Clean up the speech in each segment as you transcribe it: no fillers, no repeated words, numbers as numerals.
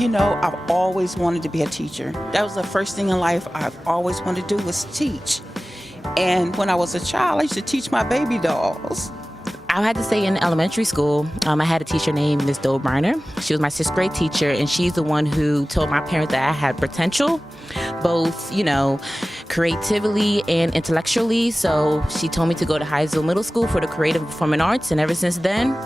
You know, I've always wanted to be a teacher. That was the first thing in life I've always wanted to do was teach. And when I was a child, I used to teach my baby dolls. I had to say in elementary school, I had a teacher named Ms. Dolbriner. She was my 6th grade teacher, and she's the one who told my parents that I had potential, both, creatively and intellectually. So she told me to go to Highsville Middle School for the Creative and Performing Arts, and ever since then,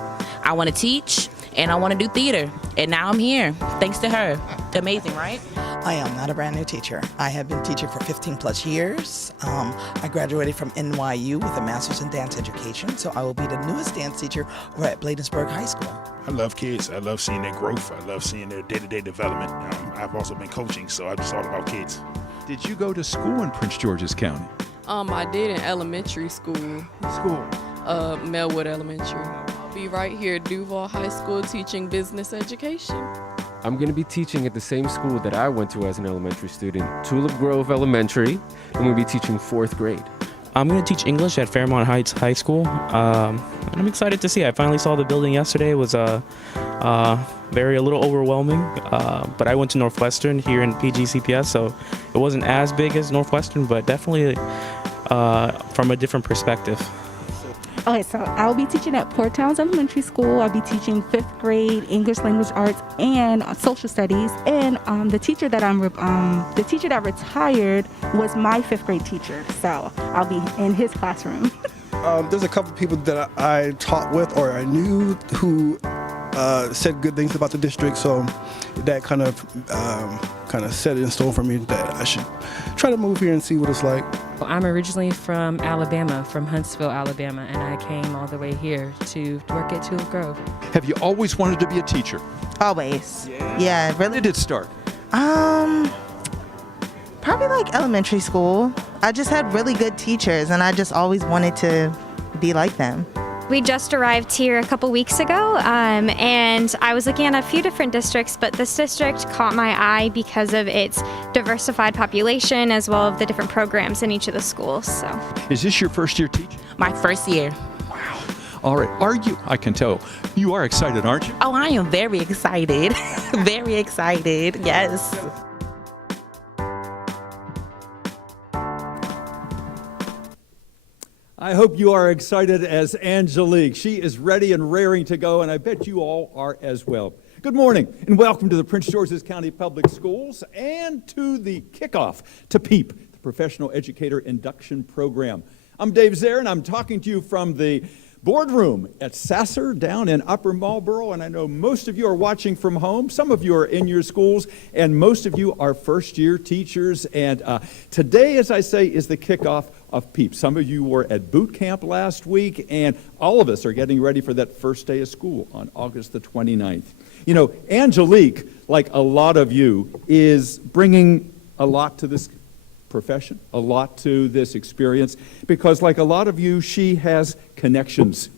I want to teach and I want to do theater. And now I'm here, thanks to her. Amazing, right? I am not a brand new teacher. I have been teaching for 15 plus years. I graduated from NYU with a master's in dance education, so I will be the newest dance teacher over at Bladensburg High School. I love kids. I love seeing their growth. I love seeing their day-to-day development. I've also been coaching, so I'm just all about kids. Did you go to school in Prince George's County? I did in elementary school. School? Melwood Elementary. I'll be right here at Duval High School teaching business education. I'm going to be teaching at the same school that I went to as an elementary student, Tulip Grove Elementary. I'm going to be teaching 4th grade. I'm going to teach English at Fairmont Heights High School. And I'm excited to see. I finally saw the building yesterday. It was a little overwhelming, but I went to Northwestern here in PGCPS, so it wasn't as big as Northwestern, but definitely from a different perspective. Okay, so I'll be teaching at Port Towns Elementary School. I'll be teaching 5th grade English language arts and social studies. And the teacher that retired was my 5th grade teacher. So I'll be in his classroom. There's a couple of people that I taught with or I knew who said good things about the district. So that kind of set it in stone for me that I should try to move here and see what it's like. I'm originally from Alabama, from Huntsville, Alabama, and I came all the way here to work at Tulip Grove. Have you always wanted to be a teacher? Always. Yeah, really. When did it start? Probably like elementary school. I just had really good teachers, and I just always wanted to be like them. We just arrived here a couple weeks ago, and I was looking at a few different districts, but this district caught my eye because of its diversified population as well as the different programs in each of the schools. So, Is this your first year teaching? My first year. Wow. All right. I can tell you are excited, aren't you? Oh, I am very excited. Very excited, yes. I hope you are excited as Angelique. She is ready and raring to go, and I bet you all are as well. Good morning, and welcome to the Prince George's County Public Schools and to the Kickoff to PEIP, the Professional Educator Induction Program. I'm Dave Zaire, and I'm talking to you from the boardroom at Sasser down in Upper Marlboro, and I know most of you are watching from home. Some of you are in your schools, and most of you are first-year teachers. And today, as I say, is the kickoff of PEIP. Some of you were at boot camp last week, and all of us are getting ready for that first day of school on August the 29th. You know, Angelique, like a lot of you, is bringing a lot to this profession, a lot to this experience, because like a lot of you, she has connections.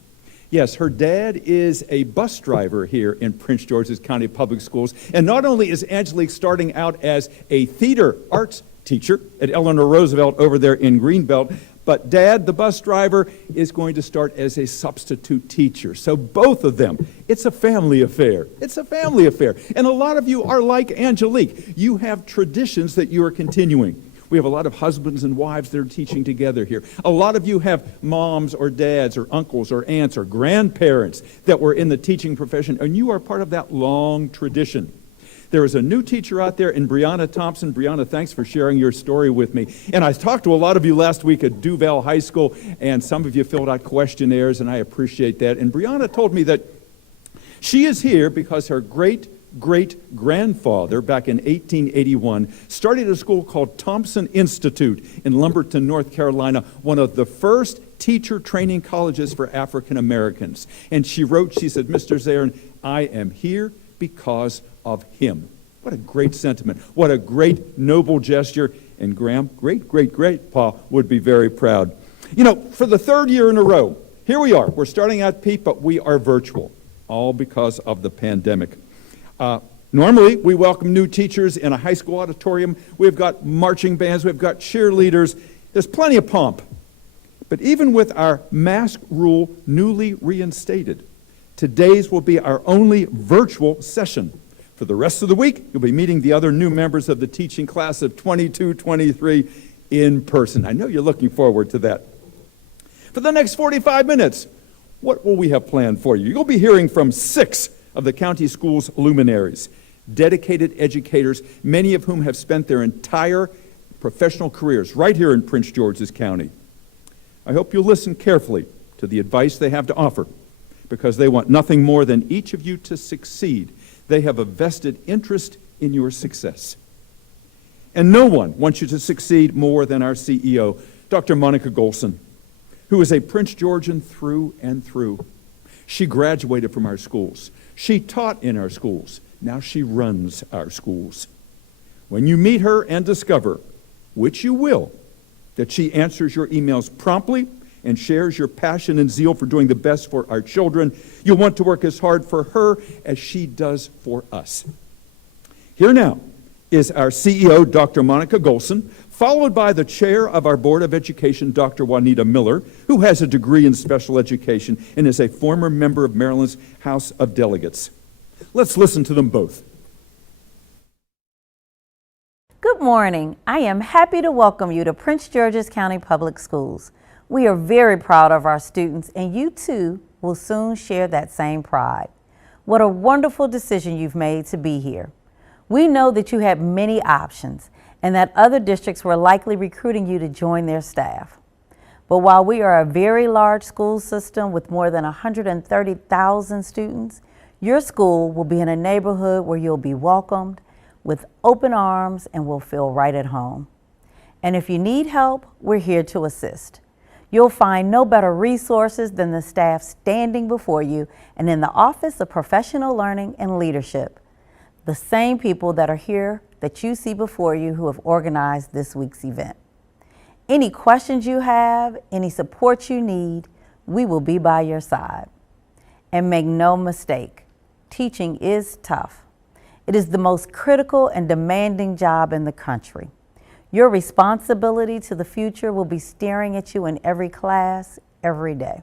Yes, her dad is a bus driver here in Prince George's County Public Schools, and not only is Angelique starting out as a theater arts teacher at Eleanor Roosevelt over there in Greenbelt, but Dad, the bus driver, is going to start as a substitute teacher. So both of them, it's a family affair. It's a family affair. And a lot of you are like Angelique. You have traditions that you are continuing. We have a lot of husbands and wives that are teaching together here. A lot of you have moms or dads or uncles or aunts or grandparents that were in the teaching profession, and you are part of that long tradition. There is a new teacher out there in Brianna Thompson. Brianna, thanks for sharing your story with me. And I talked to a lot of you last week at Duval High School, and some of you filled out questionnaires, and I appreciate that. And Brianna told me that she is here because her great-great-grandfather, back in 1881, started a school called Thompson Institute in Lumberton, North Carolina, one of the first teacher training colleges for African Americans. And she said, Mr. Zarin, I am here because of him. What a great sentiment. What a great, noble gesture. And Graham, great-great-great-pa, would be very proud. You know, for the 3rd year in a row, here we are. We're starting out PEIP, but we are virtual, all because of the pandemic. Normally, we welcome new teachers in a high school auditorium. We've got marching bands. We've got cheerleaders. There's plenty of pomp. But even with our mask rule newly reinstated, today's will be our only virtual session For the rest of the week, you'll be meeting the other new members of the teaching class of 22-23 in person. I know you're looking forward to that. For the next 45 minutes, what will we have planned for you? You'll be hearing from 6 of the county schools' luminaries, dedicated educators, many of whom have spent their entire professional careers right here in Prince George's County. I hope you'll listen carefully to the advice they have to offer, because they want nothing more than each of you to succeed. They have a vested interest in your success. And no one wants you to succeed more than our CEO, Dr. Monica Golson, who is a Prince Georgian through and through. She graduated from our schools. She taught in our schools. Now she runs our schools. When you meet her and discover, which you will, that she answers your emails promptly and shares your passion and zeal for doing the best for our children, you'll want to work as hard for her as she does for us. Here now is our CEO, Dr. Monica Golson, followed by the chair of our Board of Education, Dr. Juanita Miller, who has a degree in special education and is a former member of Maryland's House of Delegates. Let's listen to them both. Good morning. I am happy to welcome you to Prince George's County Public Schools. We are very proud of our students, and you too will soon share that same pride. What a wonderful decision you've made to be here. We know that you had many options and that other districts were likely recruiting you to join their staff. But while we are a very large school system with more than 130,000 students, your school will be in a neighborhood where you'll be welcomed with open arms and will feel right at home. And if you need help, we're here to assist. You'll find no better resources than the staff standing before you and in the Office of Professional Learning and Leadership, the same people that are here that you see before you who have organized this week's event. Any questions you have, any support you need, we will be by your side. And make no mistake, teaching is tough. It is the most critical and demanding job in the country. Your responsibility to the future will be staring at you in every class, every day.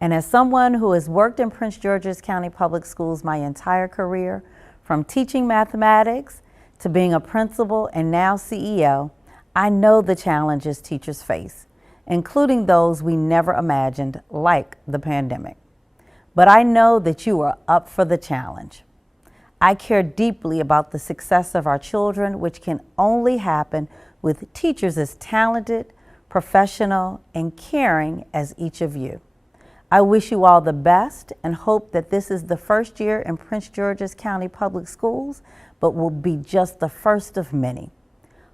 And as someone who has worked in Prince George's County Public Schools my entire career, from teaching mathematics to being a principal and now CEO, I know the challenges teachers face, including those we never imagined, like the pandemic. But I know that you are up for the challenge. I care deeply about the success of our children, which can only happen with teachers as talented, professional, and caring as each of you. I wish you all the best and hope that this is the first year in Prince George's County Public Schools, but will be just the first of many.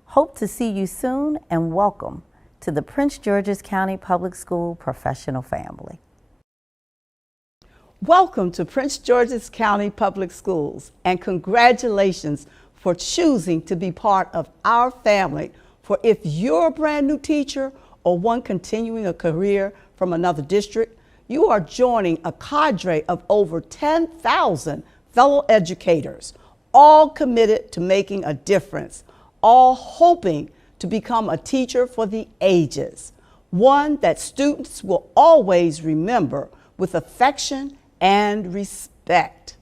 Hope to see you soon, and welcome to the Prince George's County Public School professional family. Welcome to Prince George's County Public Schools, and congratulations for choosing to be part of our family. For if you're a brand new teacher or one continuing a career from another district, you are joining a cadre of over 10,000 fellow educators, all committed to making a difference, all hoping to become a teacher for the ages, one that students will always remember with affection and respect.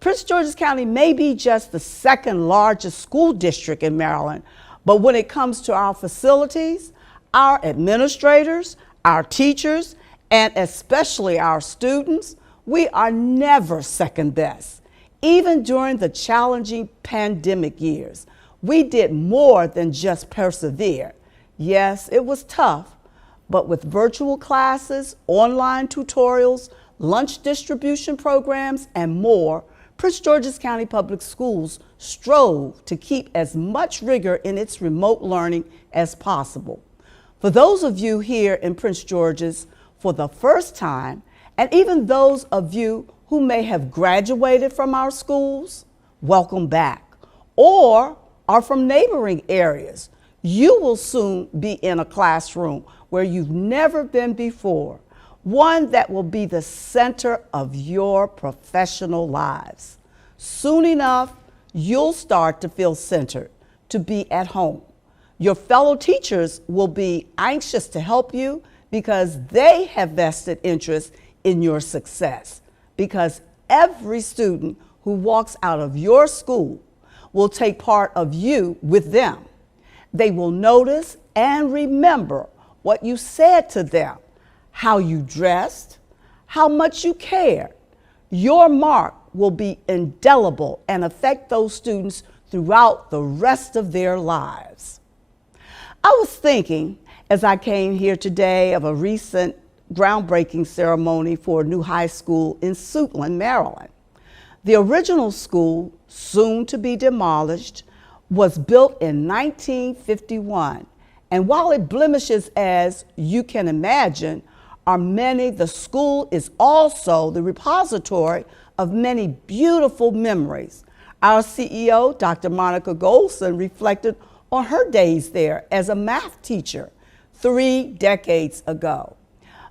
Prince George's County may be just the second largest school district in Maryland, but when it comes to our facilities, our administrators, our teachers, and especially our students, we are never second best. Even during the challenging pandemic years, we did more than just persevere. Yes, it was tough, but with virtual classes, online tutorials, lunch distribution programs, and more, Prince George's County Public Schools strove to keep as much rigor in its remote learning as possible. For those of you here in Prince George's for the first time, and even those of you who may have graduated from our schools, welcome back, or are from neighboring areas, you will soon be in a classroom where you've never been before, one that will be the center of your professional lives. Soon enough, you'll start to feel centered, to be at home. Your fellow teachers will be anxious to help you because they have vested interest in your success, because every student who walks out of your school will take part of you with them. They will notice and remember what you said to them, how you dressed, how much you cared. Your mark will be indelible and affect those students throughout the rest of their lives. I was thinking as I came here today of a recent groundbreaking ceremony for a new high school in Suitland, Maryland. The original school, soon to be demolished, was built in 1951. And while it blemishes, as you can imagine, are many, the school is also the repository of many beautiful memories. Our CEO, Dr. Monica Golson, reflected on her days there as a math teacher 3 decades ago.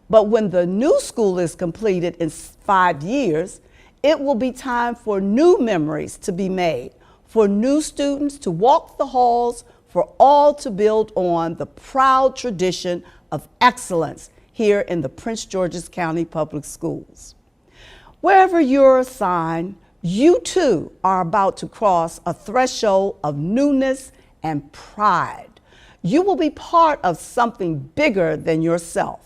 But when the new school is completed in 5 years, it will be time for new memories to be made, for new students to walk the halls, for all to build on the proud tradition of excellence here in the Prince George's County Public Schools. Wherever you're assigned, you too are about to cross a threshold of newness and pride. You will be part of something bigger than yourself,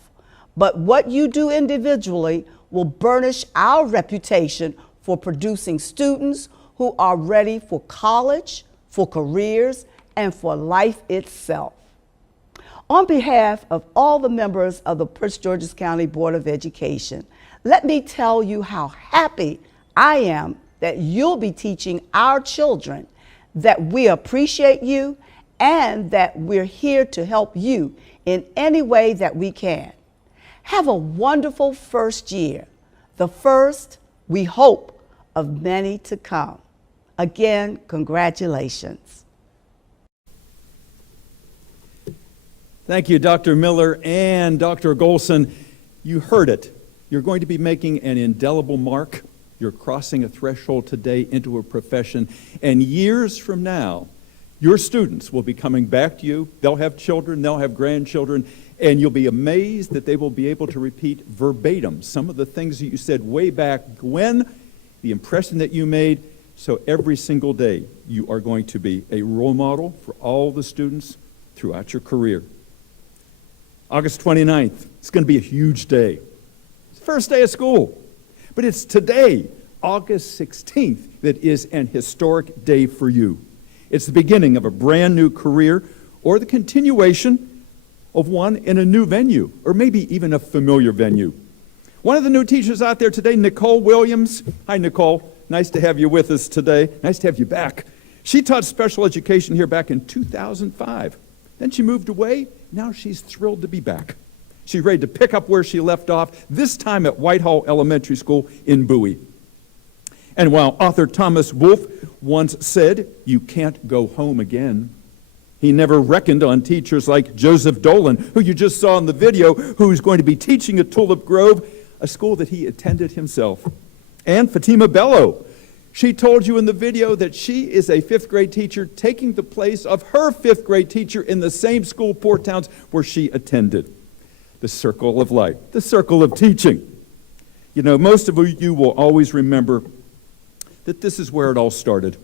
but what you do individually will burnish our reputation for producing students who are ready for college, for careers, and for life itself. On behalf of all the members of the Prince George's County Board of Education, let me tell you how happy I am that you'll be teaching our children, that we appreciate you, and that we're here to help you in any way that we can. Have a wonderful first year, the first, we hope, of many to come. Again, congratulations. Thank you, Dr. Miller and Dr. Golson. You heard it. You're going to be making an indelible mark. You're crossing a threshold today into a profession, and years from now, your students will be coming back to you. They'll have children, they'll have grandchildren, and you'll be amazed that they will be able to repeat verbatim some of the things that you said way back when, the impression that you made. So every single day, you are going to be a role model for all the students throughout your career. August 29th, it's going to be a huge day. It's the first day of school. But it's today, August 16th, that is an historic day for you. It's the beginning of a brand new career or the continuation of one in a new venue, or maybe even a familiar venue. One of the new teachers out there today, Nicole Williams. Hi, Nicole. Nice to have you with us today. Nice to have you back. She taught special education here back in 2005. Then she moved away. Now she's thrilled to be back. She's ready to pick up where she left off, this time at Whitehall Elementary School in Bowie. And while author Thomas Wolfe once said, "You can't go home again," he never reckoned on teachers like Joseph Dolan, who you just saw in the video, who's going to be teaching at Tulip Grove, a school that he attended himself. And Fatima Bello. She told you in the video that she is a 5th grade teacher taking the place of her 5th grade teacher in the same school, Port Towns, where she attended. The circle of life, the circle of teaching. You know, most of you will always remember that this is where it all started.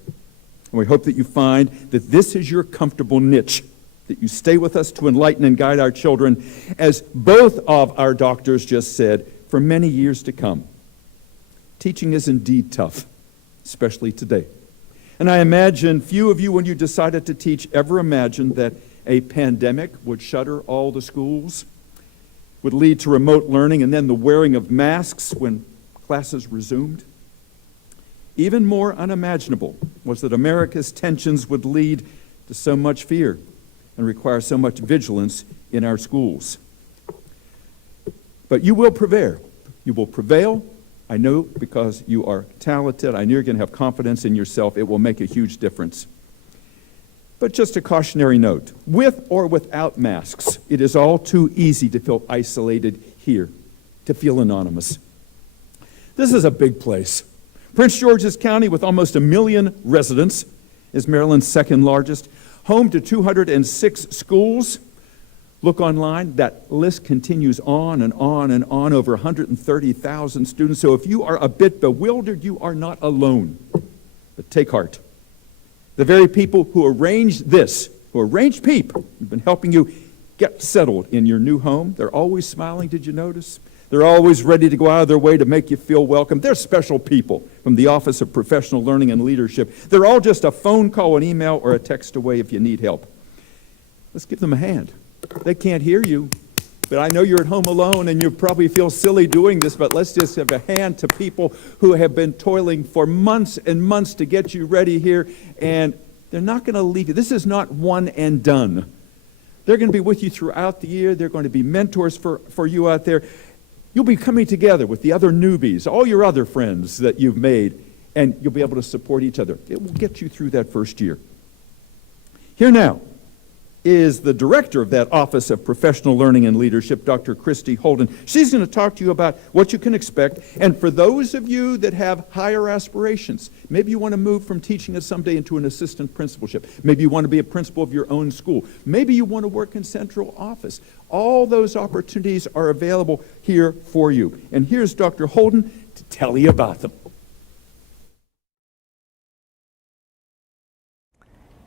And we hope that you find that this is your comfortable niche, that you stay with us to enlighten and guide our children, as both of our doctors just said, for many years to come. Teaching is indeed tough, especially today. And I imagine few of you, when you decided to teach, ever imagined that a pandemic would shutter all the schools, would lead to remote learning, and then the wearing of masks when classes resumed. Even more unimaginable was that America's tensions would lead to so much fear and require so much vigilance in our schools. But you will prevail. You will prevail. I know, because you are talented. I know you're going to have confidence in yourself. It will make a huge difference. But just a cautionary note, with or without masks, it is all too easy to feel isolated here, to feel anonymous. This is a big place. Prince George's County, with almost 1 million residents, is Maryland's second largest, home to 206 schools. Look online, that list continues on and on and on, over 130,000 students. So if you are a bit bewildered, you are not alone. But take heart. The very people who arranged this, who arranged PEIP, have been helping you get settled in your new home. They're always smiling, did you notice? They're always ready to go out of their way to make you feel welcome. They're special people from the Office of Professional Learning and Leadership. They're all just a phone call, an email, or a text away if you need help. Let's give them a hand. They can't hear you, but I know you're at home alone and you probably feel silly doing this, but let's just give a hand to people who have been toiling for months and months to get you ready here, and they're not going to leave you. This is not one and done. They're going to be with you throughout the year. They're going to be mentors for you out there. You'll be coming together with the other newbies, all your other friends that you've made, and you'll be able to support each other. It will get you through that first year. Here now is the director of that Office of Professional Learning and Leadership, Dr. Christy Holden. She's going to talk to you about what you can expect. And for those of you that have higher aspirations, maybe you want to move from teaching us someday into an assistant principalship. Maybe you want to be a principal of your own school. Maybe you want to work in central office. All those opportunities are available here for you. And here's Dr. Holden to tell you about them.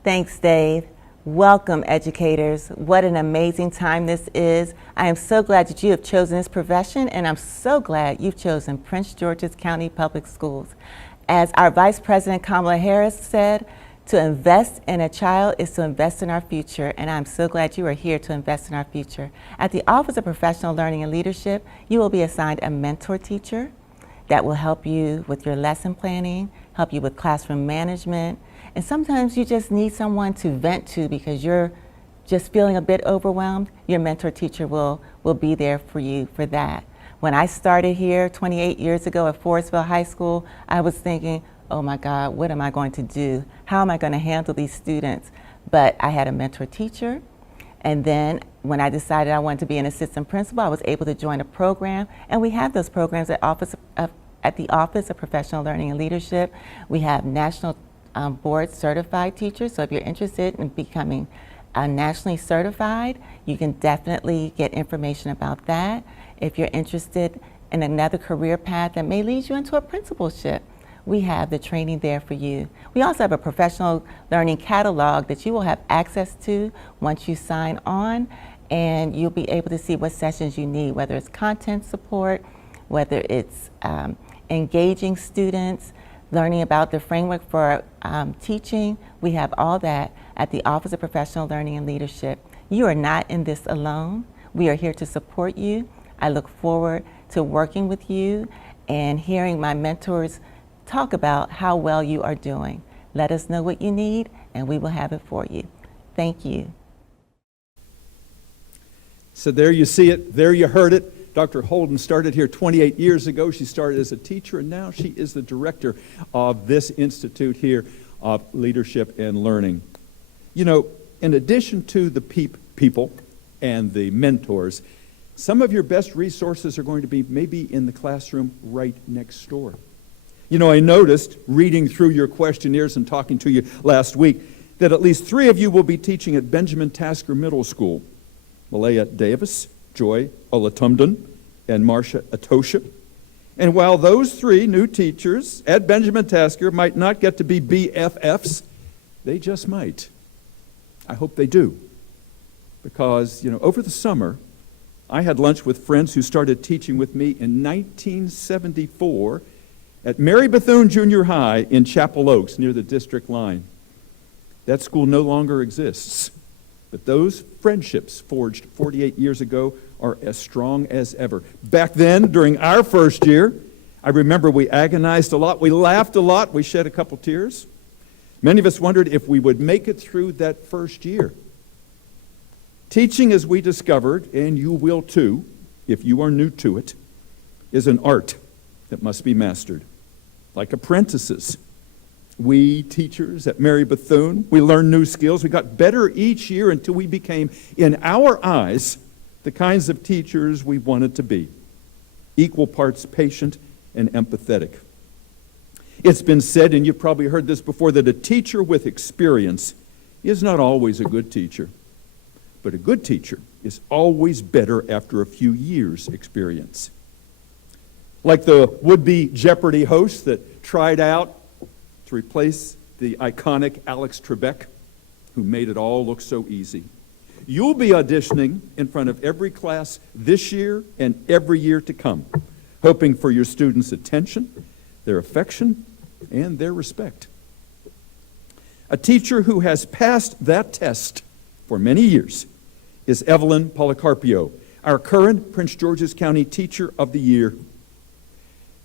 Thanks, Dave. Welcome, educators. What an amazing time this is. I am so glad that you have chosen this profession, and I'm so glad you've chosen Prince George's County Public Schools. As our Vice President Kamala Harris said, to invest in a child is to invest in our future, and I'm so glad you are here to invest in our future. At the Office of Professional Learning and Leadership, you will be assigned a mentor teacher that will help you with your lesson planning, help you with classroom management, and sometimes you just need someone to vent to because you're just feeling a bit overwhelmed. Your mentor teacher will be there for you for that. When I started here 28 years ago at Forestville High School, I was thinking, oh my God, what am I going to do? How am I going to handle these students? But I had a mentor teacher, and then when I decided I wanted to be an assistant principal, I was able to join a program, and we have those programs at the Office of Professional Learning and Leadership. We have national board certified teachers, so if you're interested in becoming nationally certified, you can definitely get information about that. If you're interested in another career path that may lead you into a principalship, we have the training there for you. We also have a professional learning catalog that you will have access to once you sign on, and you'll be able to see what sessions you need, whether it's content support, whether it's engaging students, learning about the framework for teaching. We have all that at the Office of Professional Learning and Leadership. You are not in this alone. We are here to support you. I look forward to working with you and hearing my mentors talk about how well you are doing. Let us know what you need and we will have it for you. Thank you. So there you see it, there you heard it. Dr. Holden started here 28 years ago. She started as a teacher, and now she is the director of this institute here of leadership and learning. You know, in addition to the PEIP people and the mentors, some of your best resources are going to be maybe in the classroom right next door. You know, I noticed, reading through your questionnaires and talking to you last week, that at least 3 of you will be teaching at Benjamin Tasker Middle School. Malaya Davis, Joy Olatumden, and Marcia Atosha. And while those 3 new teachers at Benjamin Tasker might not get to be BFFs, they just might. I hope they do. Because, you know, over the summer, I had lunch with friends who started teaching with me in 1974 at Mary Bethune Junior High in Chapel Oaks near the district line. That school no longer exists. But those friendships forged 48 years ago are as strong as ever. Back then, during our first year, I remember we agonized a lot, we laughed a lot, we shed a couple tears. Many of us wondered if we would make it through that first year. Teaching, as we discovered, and you will too, if you are new to it, is an art that must be mastered. Like apprentices. We teachers at Mary Bethune, we learned new skills. We got better each year until we became, in our eyes, the kinds of teachers we wanted to be. Equal parts patient and empathetic. It's been said, and you've probably heard this before, that a teacher with experience is not always a good teacher. But a good teacher is always better after a few years' experience. Like the would-be Jeopardy host that tried out to replace the iconic Alex Trebek, who made it all look so easy. You'll be auditioning in front of every class this year and every year to come, hoping for your students' attention, their affection, and their respect. A teacher who has passed that test for many years is Evelyn Policarpio, our current Prince George's County Teacher of the Year.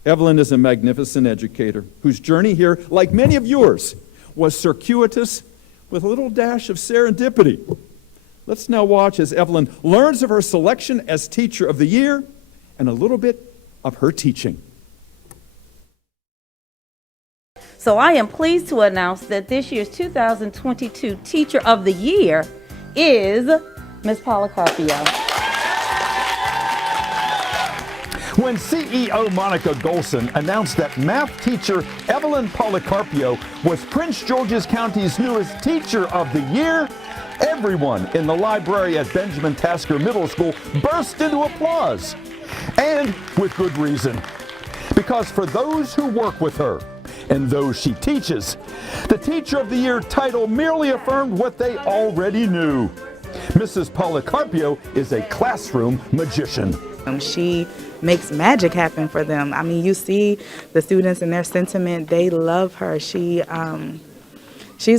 Evelyn is a magnificent educator whose journey here, like many of yours, was circuitous with a little dash of serendipity. Let's now watch as Evelyn learns of her selection as Teacher of the Year and a little bit of her teaching. So I am pleased to announce that this year's 2022 Teacher of the Year is Ms. Policarpio. When CEO Monica Golson announced that math teacher Evelyn Policarpio was Prince George's County's newest Teacher of the Year, everyone in the library at Benjamin Tasker Middle School burst into applause. And with good reason. Because for those who work with her and those she teaches, the Teacher of the Year title merely affirmed what they already knew. Mrs. Policarpio is a classroom magician. She makes magic happen for them. I mean, you see the students and their sentiment. They love her. She's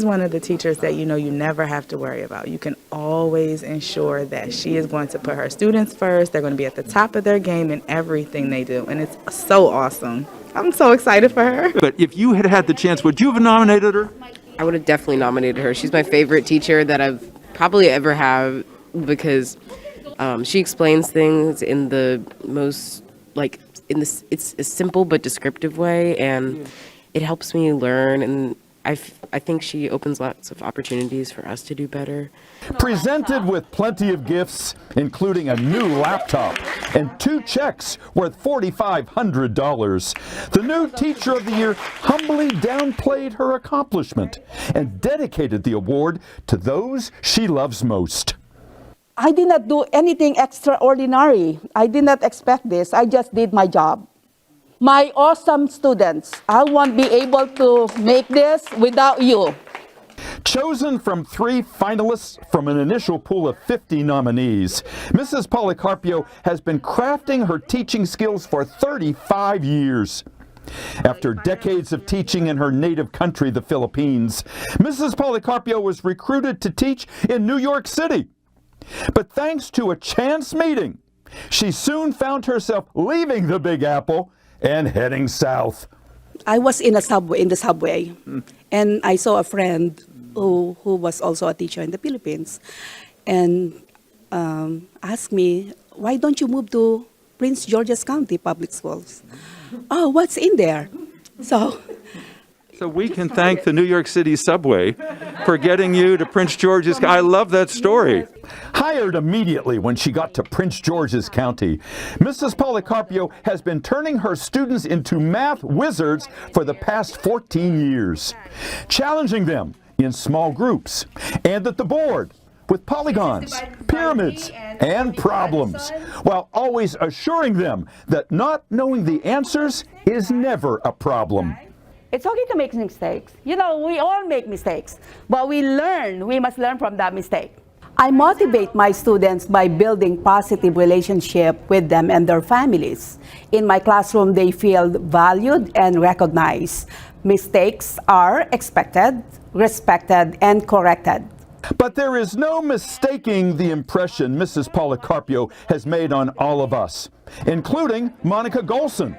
one of the teachers that you never have to worry about. You can always ensure that she is going to put her students first. They're going to be at the top of their game in everything they do, and it's so awesome. I'm so excited for her. But if you had had the chance, would you have nominated her? I would have definitely nominated her. She's my favorite teacher that I've probably ever had because she explains things in the most, it's a simple but descriptive way, and it helps me learn, and I think she opens lots of opportunities for us to do better. Presented with plenty of gifts, including a new laptop and 2 checks worth $4,500, the new Teacher of the Year humbly downplayed her accomplishment and dedicated the award to those she loves most. I did not do anything extraordinary. I did not expect this. I just did my job. My awesome students, I won't be able to make this without you. Chosen from 3 finalists from an initial pool of 50 nominees, Mrs. Policarpio has been crafting her teaching skills for 35 years. After decades of teaching in her native country, the Philippines, Mrs. Policarpio was recruited to teach in New York City. But thanks to a chance meeting, she soon found herself leaving the Big Apple and heading south. I was in the subway, and I saw a friend who was also a teacher in the Philippines, and asked me, why don't you move to Prince George's County Public Schools? Oh, what's in there? So we can thank the New York City subway for getting you to Prince George's. I love that story. Hired immediately when she got to Prince George's County, Mrs. Policarpio has been turning her students into math wizards for the past 14 years, challenging them in small groups and at the board with polygons, pyramids, and problems, while always assuring them that not knowing the answers is never a problem. It's okay to make mistakes. We all make mistakes, but we must learn from that mistake. I motivate my students by building positive relationship with them and their families. In my classroom, they feel valued and recognized. Mistakes are expected, respected, and corrected. But there is no mistaking the impression Mrs. Policarpio has made on all of us, including Monica Golson,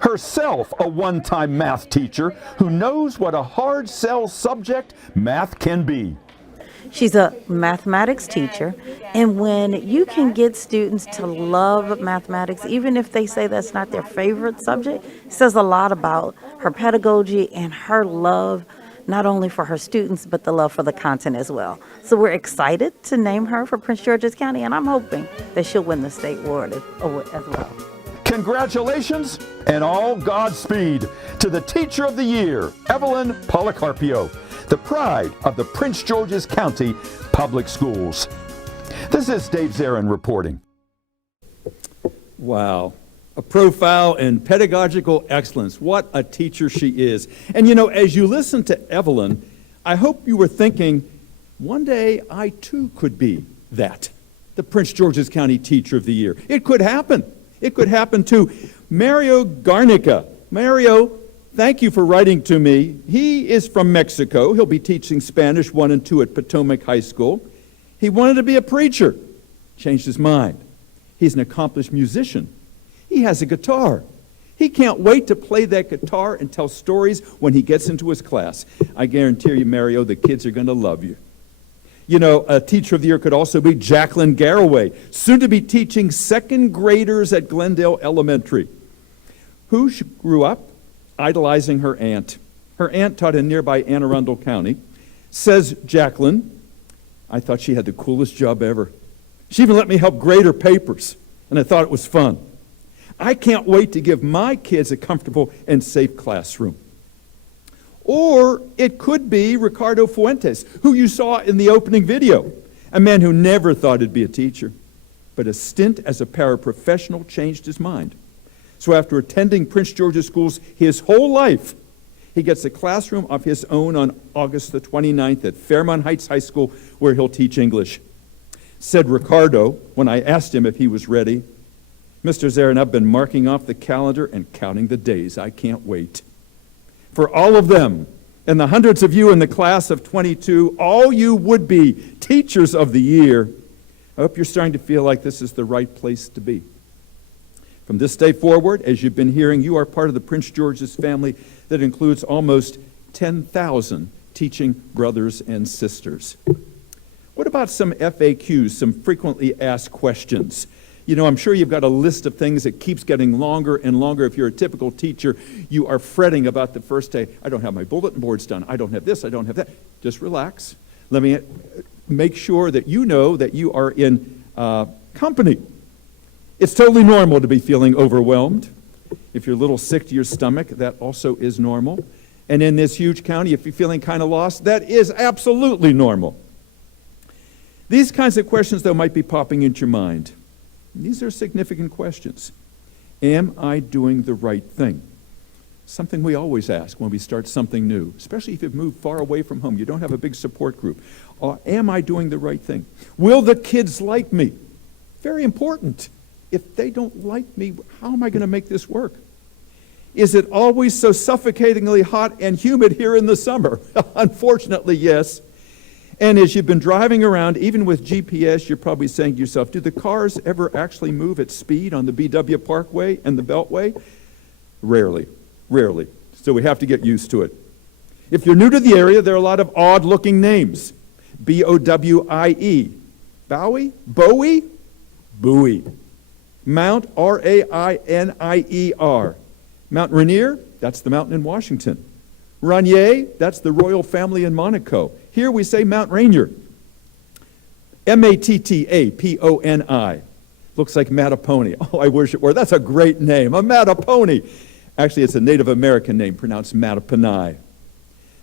herself a one-time math teacher who knows what a hard sell subject math can be. She's a mathematics teacher, and when you can get students to love mathematics, even if they say that's not their favorite subject, it says a lot about her pedagogy and her love, not only for her students, but the love for the content as well. So we're excited to name her for Prince George's County, and I'm hoping that she'll win the state award as well. Congratulations and all Godspeed to the Teacher of the Year, Evelyn Policarpio, the pride of the Prince George's County Public Schools. This is Dave Zarin reporting. Wow. a profile in pedagogical excellence. What a teacher she is. And you know, as you listen to Evelyn, I hope you were thinking, one day I too could be that, the Prince George's County Teacher of the Year. It could happen. It could happen to Mario Garnica. Mario, thank you for writing to me. He is from Mexico. He'll be teaching Spanish 1 and 2 at Potomac High School. He wanted to be a preacher, changed his mind. He's an accomplished musician. He has a guitar. He can't wait to play that guitar and tell stories when he gets into his class. I guarantee you, Mario, the kids are going to love you. You know, a Teacher of the Year could also be Jacqueline Garraway, soon to be teaching second graders at Glendale Elementary, who grew up idolizing her aunt. Her aunt taught in nearby Anne Arundel County. Says Jacqueline, I thought she had the coolest job ever. She even let me help grade her papers, and I thought it was fun. I can't wait to give my kids a comfortable and safe classroom. Or it could be Ricardo Fuentes, who you saw in the opening video, a man who never thought he'd be a teacher, but a stint as a paraprofessional changed his mind. So after attending Prince George's schools his whole life, he gets a classroom of his own on August the 29th at Fairmont Heights High School, where he'll teach English. Said Ricardo, when I asked him if he was ready, Mr. Zarin, I've been marking off the calendar and counting the days. I can't wait. For all of them, and the hundreds of you in the class of 22, all you would-be teachers of the year, I hope you're starting to feel like this is the right place to be. From this day forward, as you've been hearing, you are part of the Prince George's family that includes almost 10,000 teaching brothers and sisters. What about some FAQs, some frequently asked questions? You know, I'm sure you've got a list of things that keeps getting longer and longer. If you're a typical teacher, you are fretting about the first day. I don't have my bulletin boards done. I don't have this. I don't have that. Just relax. Let me make sure that you know that you are in company. It's totally normal to be feeling overwhelmed. If you're a little sick to your stomach, that also is normal. And in this huge county, if you're feeling kind of lost, that is absolutely normal. These kinds of questions, though, might be popping into your mind. These are significant questions. Am I doing the right thing? Something we always ask when we start something new, especially if you've moved far away from home. You don't have a big support group. Am I doing the right thing? Will the kids like me? Very important. If they don't like me, how am I going to make this work? Is it always so suffocatingly hot and humid here in the summer? Unfortunately, yes. And as you've been driving around, even with GPS, you're probably saying to yourself, do the cars ever actually move at speed on the BW Parkway and the Beltway? Rarely, rarely. So we have to get used to it. If you're new to the area, there are a lot of odd-looking names. B-O-W-I-E. Bowie? Bowie? Bowie. Mount, R-A-I-N-I-E-R. Mount Rainier, that's the mountain in Washington. Rainier, that's the royal family in Monaco. Here we say Mount Rainier. M-A-T-T-A-P-O-N-I. Looks like Mattapony. Oh, I wish it were. That's a great name, a Mattapony. Actually, it's a Native American name pronounced Mattapony.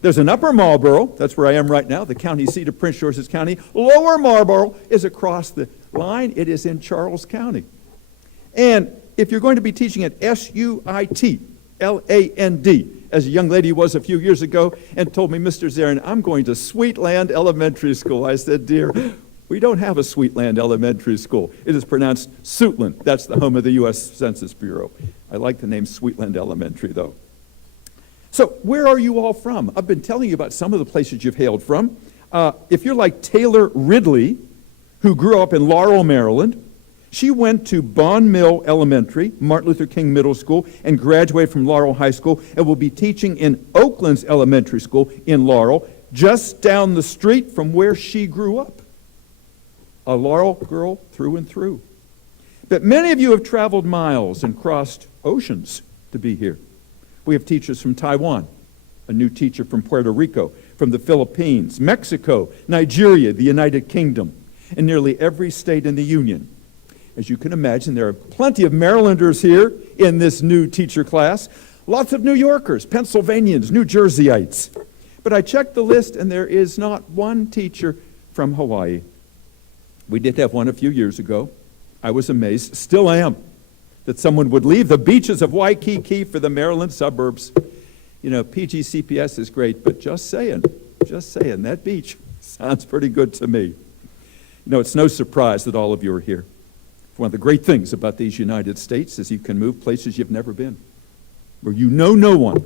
There's an Upper Marlboro, that's where I am right now, the county seat of Prince George's County. Lower Marlboro is across the line. It is in Charles County. And if you're going to be teaching at S-U-I-T-L-A-N-D, as a young lady was a few years ago and told me, Mr. Zarin, I'm going to Sweetland Elementary School. I said, dear, we don't have a Sweetland Elementary School. It is pronounced Suitland. That's the home of the U.S. Census Bureau. I like the name Sweetland Elementary, though. So where are you all from? I've been telling you about some of the places you've hailed from. If you're like Taylor Ridley, who grew up in Laurel, Maryland, she went to Bond Mill Elementary, Martin Luther King Middle School, and graduated from Laurel High School, and will be teaching in Oakland's elementary school in Laurel, just down the street from where she grew up. A Laurel girl through and through. But many of you have traveled miles and crossed oceans to be here. We have teachers from Taiwan, a new teacher from Puerto Rico, from the Philippines, Mexico, Nigeria, the United Kingdom, and nearly every state in the Union. As you can imagine, there are plenty of Marylanders here in this new teacher class. Lots of New Yorkers, Pennsylvanians, New Jerseyites. But I checked the list, and there is not one teacher from Hawaii. We did have one a few years ago. I was amazed, still am. that someone would leave the beaches of Waikiki for the Maryland suburbs. You know, PGCPS is great, but just saying, that beach sounds pretty good to me. You know, it's no surprise that all of you are here. One of the great things about these United States is you can move places you've never been, where you know no one,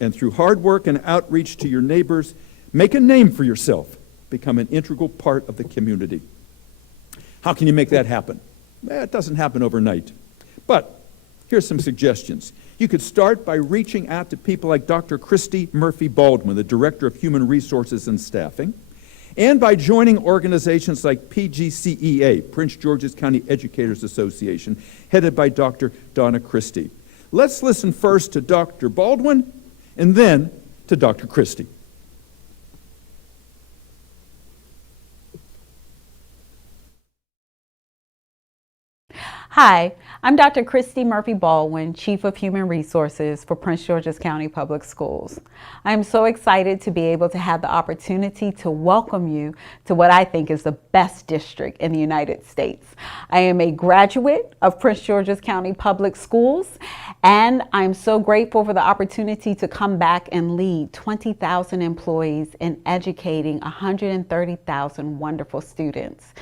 and through hard work and outreach to your neighbors, make a name for yourself, become an integral part of the community. How can you make that happen? It doesn't happen overnight. But here's some suggestions. You could start by reaching out to people like Dr. Christy Murphy Baldwin, the Director of Human Resources and Staffing, and by joining organizations like PGCEA, Prince George's County Educators Association, headed by Dr. Donna Christie. Let's listen first to Dr. Baldwin and then to Dr. Christie. Hi, I'm Dr. Christy Murphy Baldwin, Chief of Human Resources for Prince George's County Public Schools. I am so excited to be able to have the opportunity to welcome you to what I think is the best district in the United States. I am a graduate of Prince George's County Public Schools, and I'm so grateful for the opportunity to come back and lead 20,000 employees in educating 130,000 wonderful students.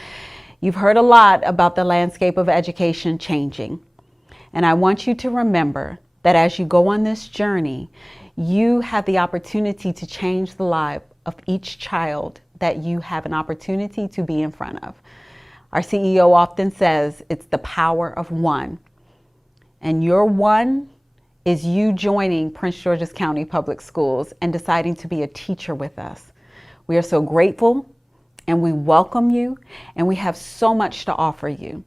You've heard a lot about the landscape of education changing, and I want you to remember that as you go on this journey, you have the opportunity to change the life of each child that you have an opportunity to be in front of. Our CEO often says it's the power of one, and your one is you joining Prince George's County Public Schools and deciding to be a teacher with us. We are so grateful, and we welcome you, and we have so much to offer you.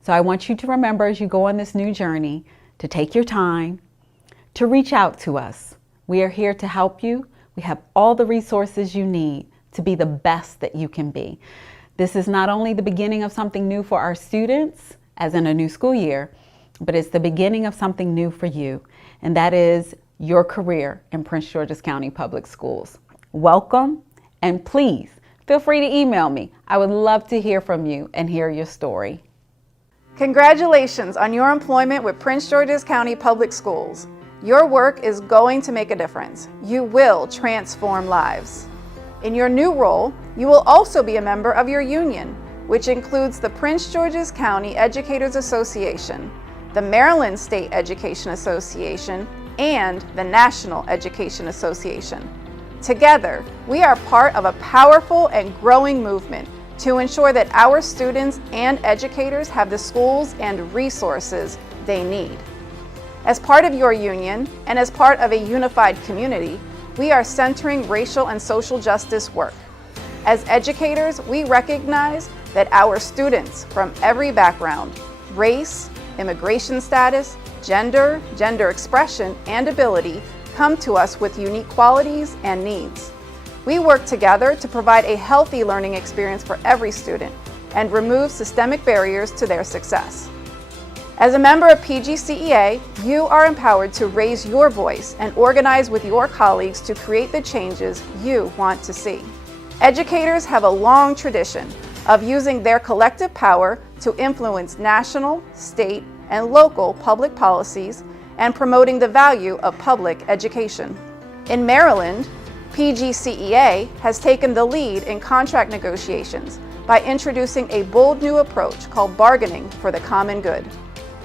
So I want you to remember as you go on this new journey to take your time, to reach out to us. We are here to help you. We have all the resources you need to be the best that you can be. This is not only the beginning of something new for our students, as in a new school year, but it's the beginning of something new for you, and that is your career in Prince George's County Public Schools. Welcome, and please, feel free to email me. I would love to hear from you and hear your story. Congratulations on your employment with Prince George's County Public Schools. Your work is going to make a difference. You will transform lives. In your new role, you will also be a member of your union, which includes the Prince George's County Educators Association, the Maryland State Education Association, and the National Education Association. Together, we are part of a powerful and growing movement to ensure that our students and educators have the schools and resources they need. As part of your union and as part of a unified community, we are centering racial and social justice work. As educators, we recognize that our students from every background, race, immigration status, gender, gender expression, and ability come to us with unique qualities and needs. We work together to provide a healthy learning experience for every student and remove systemic barriers to their success. As a member of PGCEA, you are empowered to raise your voice and organize with your colleagues to create the changes you want to see. Educators have a long tradition of using their collective power to influence national, state, and local public policies and promoting the value of public education. In Maryland, PGCEA has taken the lead in contract negotiations by introducing a bold new approach called bargaining for the common good,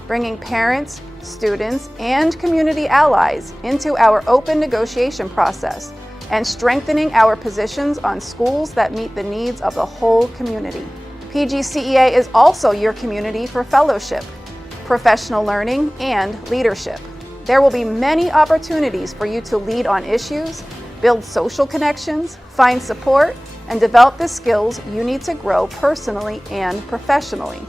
bringing parents, students, and community allies into our open negotiation process and strengthening our positions on schools that meet the needs of the whole community. PGCEA is also your community for fellowship, professional learning, and leadership. There will be many opportunities for you to lead on issues, build social connections, find support, and develop the skills you need to grow personally and professionally.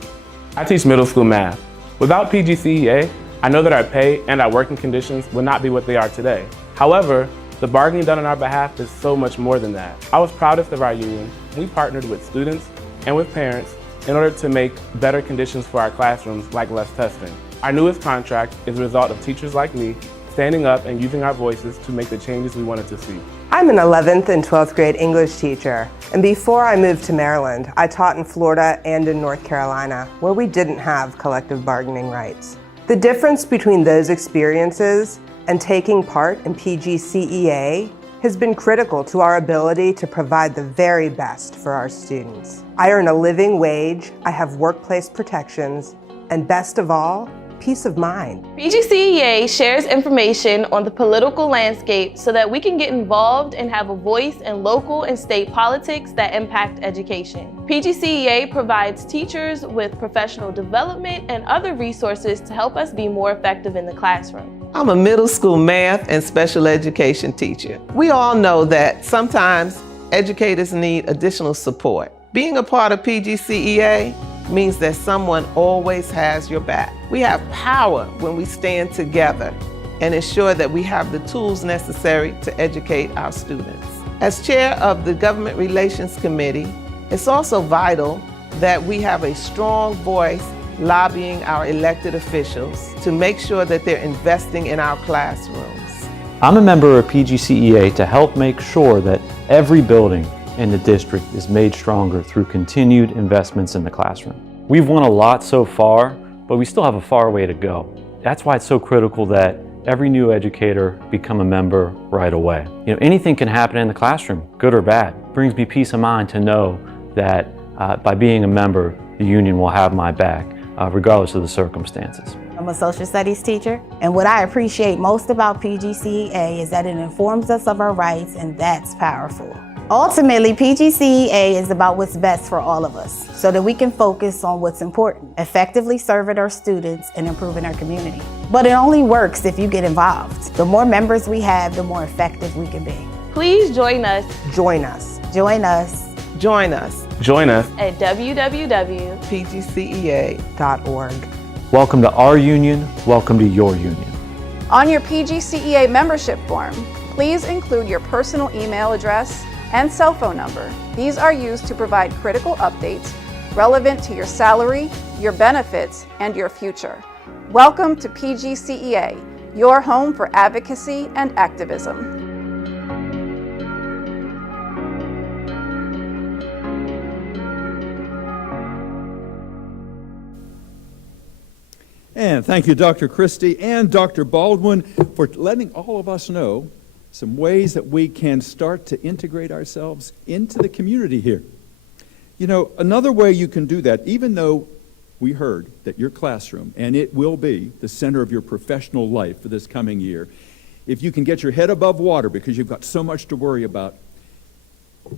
I teach middle school math. Without PGCEA, I know that our pay and our working conditions would not be what they are today. However, the bargaining done on our behalf is so much more than that. I was proudest of our union. We partnered with students and with parents in order to make better conditions for our classrooms, like less testing. Our newest contract is a result of teachers like me standing up and using our voices to make the changes we wanted to see. I'm an 11th and 12th grade English teacher, and before I moved to Maryland, I taught in Florida and in North Carolina, where we didn't have collective bargaining rights. The difference between those experiences and taking part in PGCEA has been critical to our ability to provide the very best for our students. I earn a living wage, I have workplace protections, and best of all, peace of mind. PGCEA shares information on the political landscape so that we can get involved and have a voice in local and state politics that impact education. PGCEA provides teachers with professional development and other resources to help us be more effective in the classroom. I'm a middle school math and special education teacher. We all know that sometimes educators need additional support. Being a part of PGCEA means that someone always has your back. We have power when we stand together and ensure that we have the tools necessary to educate our students. As chair of the Government Relations Committee, it's also vital that we have a strong voice lobbying our elected officials to make sure that they're investing in our classrooms. I'm a member of PGCEA to help make sure that every building in the district is made stronger through continued investments in the classroom. We've won a lot so far, but we still have a far way to go. That's why it's so critical that every new educator become a member right away. Anything can happen in the classroom, good or bad. It brings me peace of mind to know that by being a member, the union will have my back, regardless of the circumstances. I'm a social studies teacher, and what I appreciate most about PGCEA is that it informs us of our rights, and that's powerful. Ultimately, PGCEA is about what's best for all of us, so that we can focus on what's important, effectively serving our students and improving our community. But it only works if you get involved. The more members we have, the more effective we can be. Please join us. Join us. Join us. Join us. Join us at www.pgcea.org. Welcome to our union, welcome to your union. On your PGCEA membership form, please include your personal email address and cell phone number. These are used to provide critical updates relevant to your salary, your benefits, and your future. Welcome to PGCEA, your home for advocacy and activism. And thank you, Dr. Christie and Dr. Baldwin, for letting all of us know some ways that we can start to integrate ourselves into the community here. Another way you can do that, even though we heard that your classroom, and it will be the center of your professional life for this coming year, if you can get your head above water because you've got so much to worry about,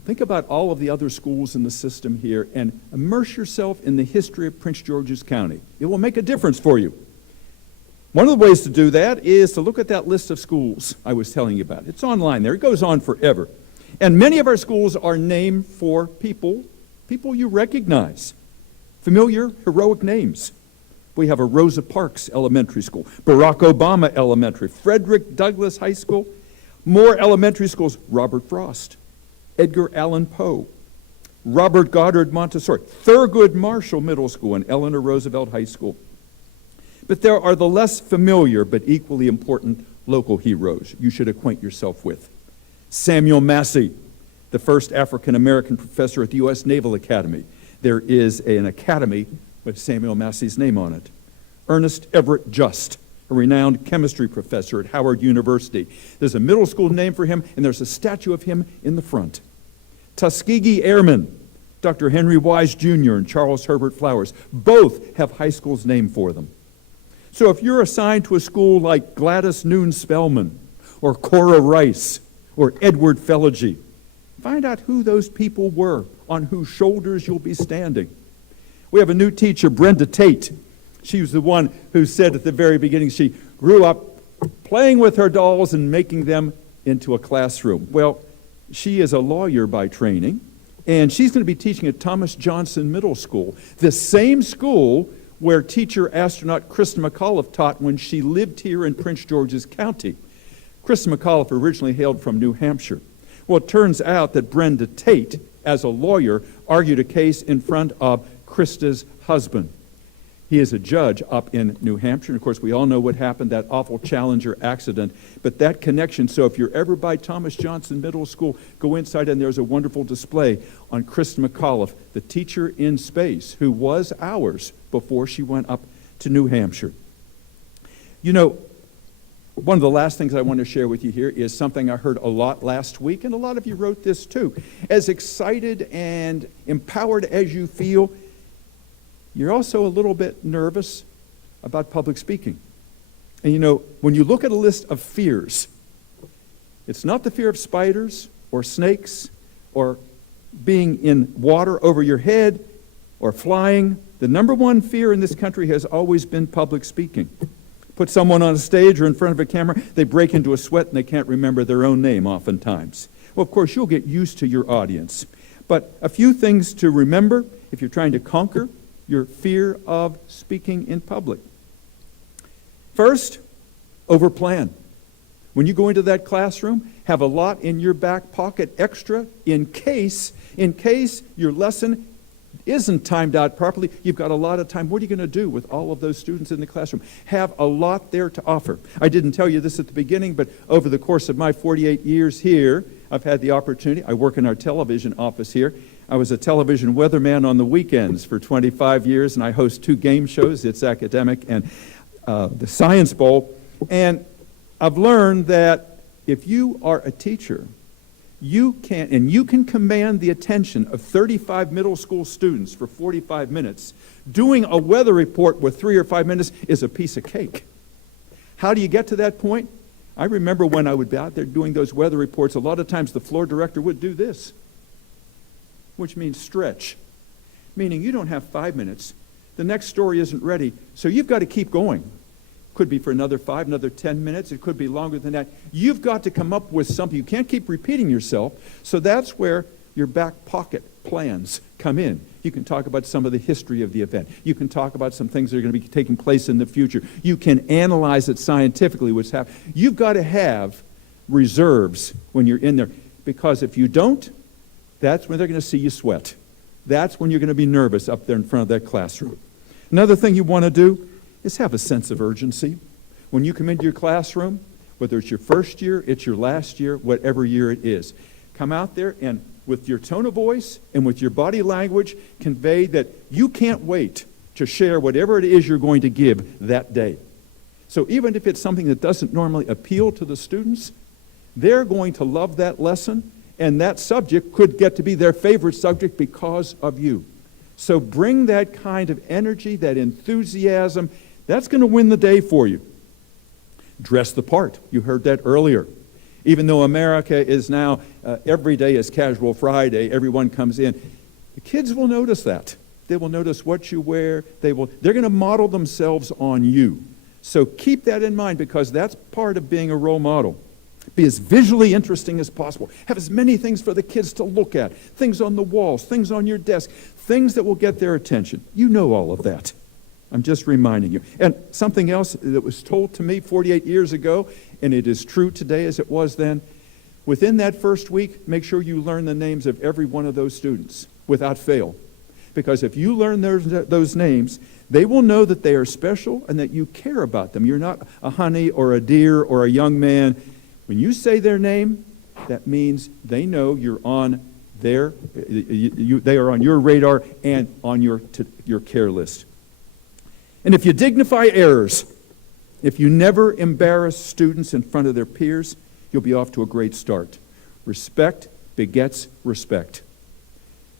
think about all of the other schools in the system here and immerse yourself in the history of Prince George's County. It will make a difference for you. One of the ways to do that is to look at that list of schools I was telling you about. It's online there. It goes on forever. And many of our schools are named for people you recognize. Familiar, heroic names. We have a Rosa Parks Elementary School, Barack Obama Elementary, Frederick Douglass High School, more elementary schools, Robert Frost, Edgar Allan Poe, Robert Goddard Montessori, Thurgood Marshall Middle School, and Eleanor Roosevelt High School. But there are the less familiar but equally important local heroes you should acquaint yourself with. Samuel Massey, the first African-American professor at the U.S. Naval Academy. There is an academy with Samuel Massey's name on it. Ernest Everett Just, a renowned chemistry professor at Howard University. There's a middle school name for him, and there's a statue of him in the front. Tuskegee Airmen, Dr. Henry Wise Jr. and Charles Herbert Flowers, both have high schools named for them. So if you're assigned to a school like Gladys Noon Spellman, or Cora Rice, or Edward Fellogy, find out who those people were, on whose shoulders you'll be standing. We have a new teacher, Brenda Tate. She was the one who said at the very beginning she grew up playing with her dolls and making them into a classroom. Well, she is a lawyer by training, and she's going to be teaching at Thomas Johnson Middle School, the same school where teacher astronaut Krista McAuliffe taught when she lived here in Prince George's County. Krista McAuliffe originally hailed from New Hampshire. Well, it turns out that Brenda Tate, as a lawyer, argued a case in front of Krista's husband. He is a judge up in New Hampshire. And of course, we all know what happened, that awful Challenger accident. But that connection, so if you're ever by Thomas Johnson Middle School, go inside and there's a wonderful display on Kristen McAuliffe, the teacher in space, who was ours before she went up to New Hampshire. You know, one of the last things I want to share with you here is something I heard a lot last week, and a lot of you wrote this too. As excited and empowered as you feel, you're also a little bit nervous about public speaking. And you know, when you look at a list of fears, it's not the fear of spiders or snakes or being in water over your head or flying. The number one fear in this country has always been public speaking. Put someone on a stage or in front of a camera, they break into a sweat and they can't remember their own name oftentimes. Well, of course, you'll get used to your audience. But a few things to remember if you're trying to conquer your fear of speaking in public. First, overplan. When you go into that classroom, have a lot in your back pocket extra in case your lesson isn't timed out properly. You've got a lot of time. What are you going to do with all of those students in the classroom? Have a lot there to offer. I didn't tell you this at the beginning, but over the course of my 48 years here, I've had the opportunity. I work in our television office here. I was a television weatherman on the weekends for 25 years, and I host 2 game shows. It's Academic and the Science Bowl. And I've learned that if you are a teacher, you can command the attention of 35 middle school students for 45 minutes. Doing a weather report with 3 or 5 minutes is a piece of cake. How do you get to that point? I remember when I would be out there doing those weather reports, a lot of times the floor director would do this, which means stretch, meaning you don't have 5 minutes. The next story isn't ready, so you've got to keep going. Could be for another 5, another 10 minutes. It could be longer than that. You've got to come up with something. You can't keep repeating yourself, so that's where your back pocket plans come in. You can talk about some of the history of the event. You can talk about some things that are going to be taking place in the future. You can analyze it scientifically, what's happening. You've got to have reserves when you're in there, because if you don't, that's when they're going to see you sweat. That's when you're going to be nervous up there in front of that classroom. Another thing you want to do is have a sense of urgency. When you come into your classroom, whether it's your first year, it's your last year, whatever year it is, come out there and with your tone of voice and with your body language, convey that you can't wait to share whatever it is you're going to give that day. So even if it's something that doesn't normally appeal to the students, they're going to love that lesson, and that subject could get to be their favorite subject because of you. So bring that kind of energy, that enthusiasm. That's going to win the day for you. Dress the part. You heard that earlier. Even though America is now, every day is Casual Friday, everyone comes in, the kids will notice that. They will notice what you wear. They're going to model themselves on you. So keep that in mind, because that's part of being a role model. Be as visually interesting as possible. Have as many things for the kids to look at. Things on the walls, things on your desk, things that will get their attention. You know all of that. I'm just reminding you. And something else that was told to me 48 years ago, and it is true today as it was then, within that first week, make sure you learn the names of every one of those students without fail. Because if you learn those names, they will know that they are special and that you care about them. You're not a honey or a dear or a young man. When you say their name, that means they know you're on they are on your radar and on your care list. And if you dignify errors, if you never embarrass students in front of their peers, you'll be off to a great start. Respect begets respect.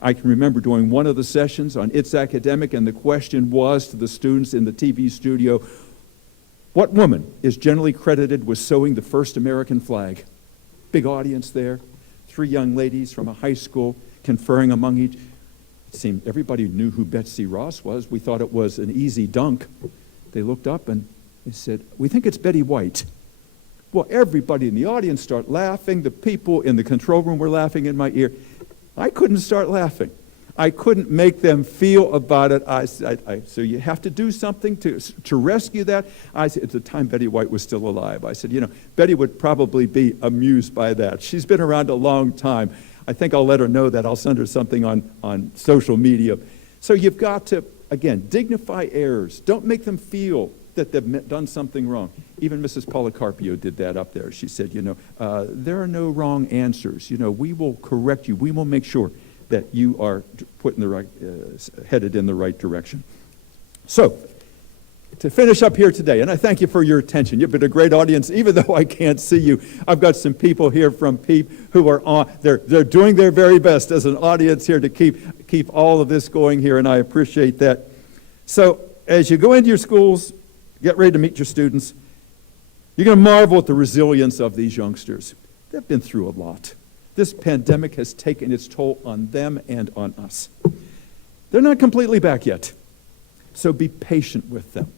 I can remember doing one of the sessions on It's Academic, and the question was to the students in the TV studio, what woman is generally credited with sewing the first American flag? Big audience there. 3 young ladies from a high school conferring among each. It seemed everybody knew who Betsy Ross was. We thought it was an easy dunk. They looked up and they said, we think it's Betty White. Well, everybody in the audience started laughing. The people in the control room were laughing in my ear. I couldn't start laughing. I couldn't make them feel about it. So you have to do something to rescue that. I said, at the time Betty White was still alive, I said, Betty would probably be amused by that. She's been around a long time. I think I'll let her know that. I'll send her something on social media. So you've got to Again, dignify errors. Don't make them feel that they've done something wrong. Even Mrs. Policarpio did that up there. She said, there are no wrong answers. We will correct you. We will make sure that you are put in the right, headed in the right direction. So, to finish up here today, and I thank you for your attention. You've been a great audience, even though I can't see you. I've got some people here from PEIP who are on. They're doing their very best as an audience here to keep all of this going here, and I appreciate that. So, as you go into your schools, get ready to meet your students, you're going to marvel at the resilience of these youngsters. They've been through a lot. This pandemic has taken its toll on them and on us. They're not completely back yet, so be patient with them.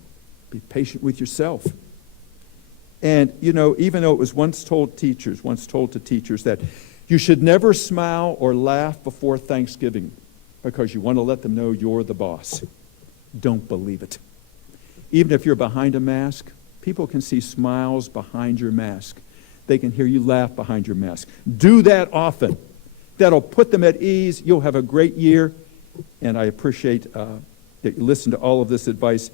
Be patient with yourself. And, even though it was once told to teachers that you should never smile or laugh before Thanksgiving because you want to let them know you're the boss. Don't believe it. Even if you're behind a mask, people can see smiles behind your mask. They can hear you laugh behind your mask. Do that often. That'll put them at ease. You'll have a great year. And I appreciate that you listen to all of this advice.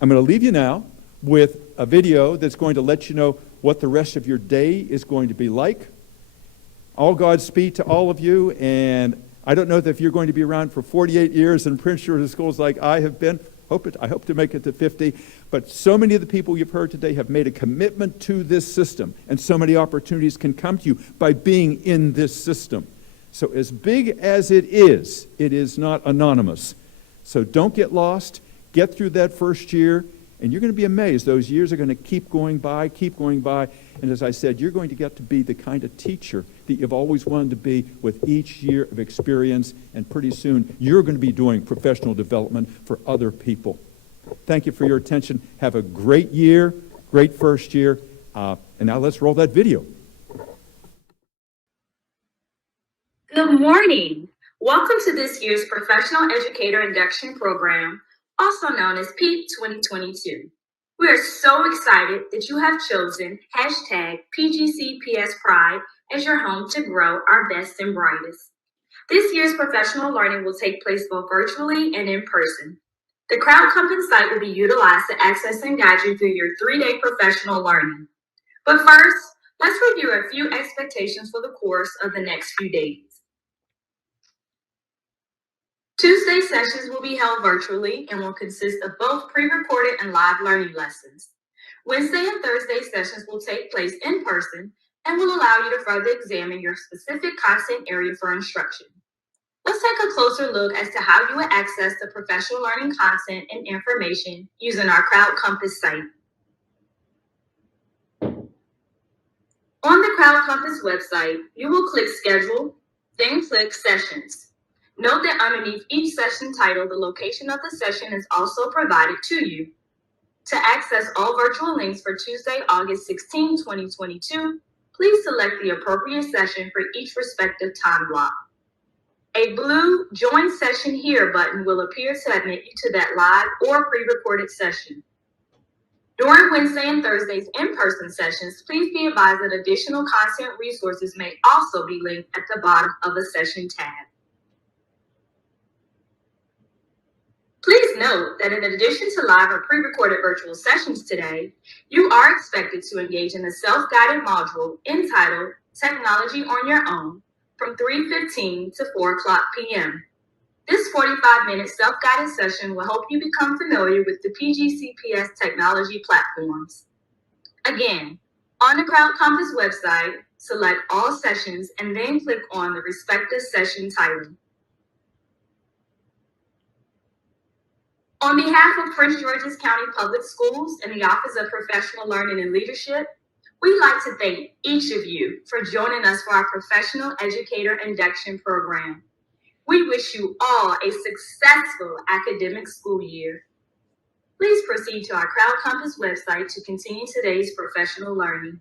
I'm going to leave you now with a video that's going to let you know what the rest of your day is going to be like. All Godspeed to all of you, and I don't know if you're going to be around for 48 years in Prince George's schools like I have been. I hope to make it to 50, but so many of the people you've heard today have made a commitment to this system, and so many opportunities can come to you by being in this system. So as big as it is not anonymous. So don't get lost. Get through that first year, and you're going to be amazed. Those years are going to keep going by, and as I said, you're going to get to be the kind of teacher that you've always wanted to be with each year of experience, and pretty soon you're going to be doing professional development for other people. Thank you for your attention. Have a great year, great first year, and now let's roll that video. Good morning. Welcome to this year's Professional Educator Induction Program, also known as PEIP 2022. We are so excited that you have chosen #PGCPS Pride as your home to grow our best and brightest. This year's professional learning will take place both virtually and in person. The Crowd Compass site will be utilized to access and guide you through your 3-day professional learning. But first, let's review a few expectations for the course of the next few days. Tuesday sessions will be held virtually and will consist of both pre-recorded and live learning lessons. Wednesday and Thursday sessions will take place in person and will allow you to further examine your specific content area for instruction. Let's take a closer look as to how you will access the professional learning content and information using our Crowd Compass site. On the Crowd Compass website, you will click Schedule, then click Sessions. Note that underneath each session title, the location of the session is also provided to you. To access all virtual links for Tuesday, August 16, 2022, please select the appropriate session for each respective time block. A blue Join Session Here button will appear to admit you to that live or pre-recorded session. During Wednesday and Thursday's in-person sessions, please be advised that additional content resources may also be linked at the bottom of the session tab. Please note that in addition to live or pre-recorded virtual sessions today, you are expected to engage in a self-guided module entitled Technology on Your Own from 3:15 to 4 p.m. This 45-minute self-guided session will help you become familiar with the PGCPS technology platforms. Again, on the Crowd Compass website, select all sessions and then click on the respective session title. On behalf of Prince George's County Public Schools and the Office of Professional Learning and Leadership, we'd like to thank each of you for joining us for our Professional Educator Induction Program. We wish you all a successful academic school year. Please proceed to our Crowd Compass website to continue today's professional learning.